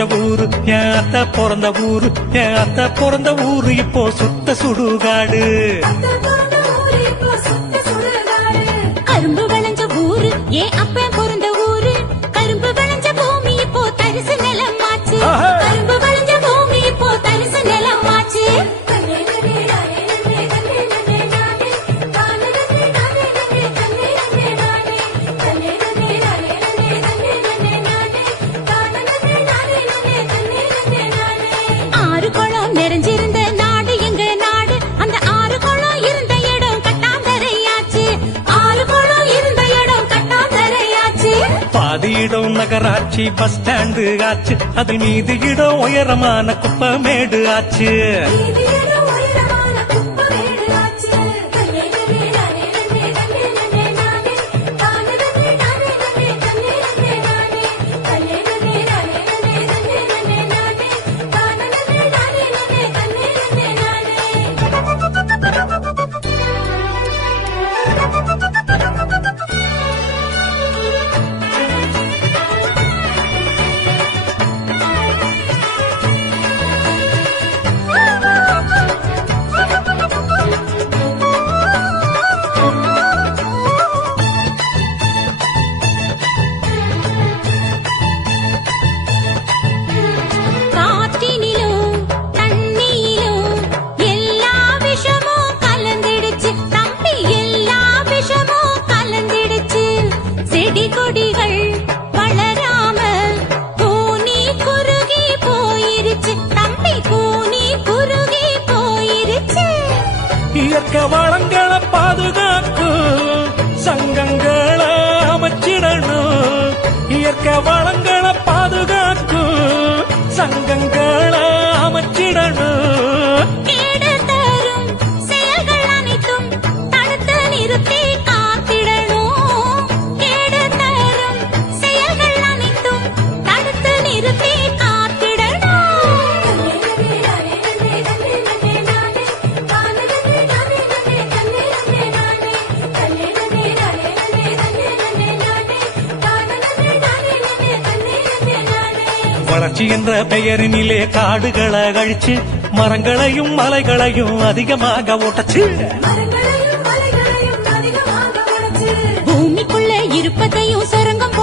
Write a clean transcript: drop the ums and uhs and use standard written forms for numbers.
விளைஞ்ச ஊரு என் அத்தை பிறந்த ஊரு, என் அத்தை பிறந்த ஊரு இப்போ சுத்த சுடுகாடு. கரும்பு விளைஞ்ச ஊரு ஏன் அப்ப பிறந்த ஊரு, கரும்பு விளைஞ்ச பூமி இப்போ தரிசு நிலமாச்சு, கரும்பு விளைஞ்ச பூமி இப்போ தரிசு நிலமாச்சு. ஆறு குளம் நிறைஞ்சிருந்த நாடு எங்க நாடு, அந்த ஆறு குளம் இருந்த இடம் கட்டாந்தரையாச்சு, ஆறு குளம் இருந்த இடம் கட்டாந்தரையாச்சு. பாதி இடம் நகராட்சி பஸ் ஸ்டாண்டு ஆச்சு, அது மீதி இடம் உயரமான குப்பமேடு ஆச்சு. இயற்கை வளங்களை பாதுகாக்கும் சங்கங்களை அமைச்சிடணும், இயற்கை வளங்களை பாதுகாக்கும் சங்கங்களை அமைச்சிடணும். கேடு தரும் செயல்கள் அனைத்தும் தடுத்து நிறுத்தி காத்திடணும், கேடு தரும் செயல்கள் அனைத்தும் தடுத்து நிறுத்தி காத்திடணும். வளர்ச்சி என்ற பெயரினிலே காடுகளை அழிச்சு மரங்களையும் மலைகளையும் அதிகமாக ஓட்டச்சு, பூமிக்குள்ள இருப்பதையும் சுரங்கம்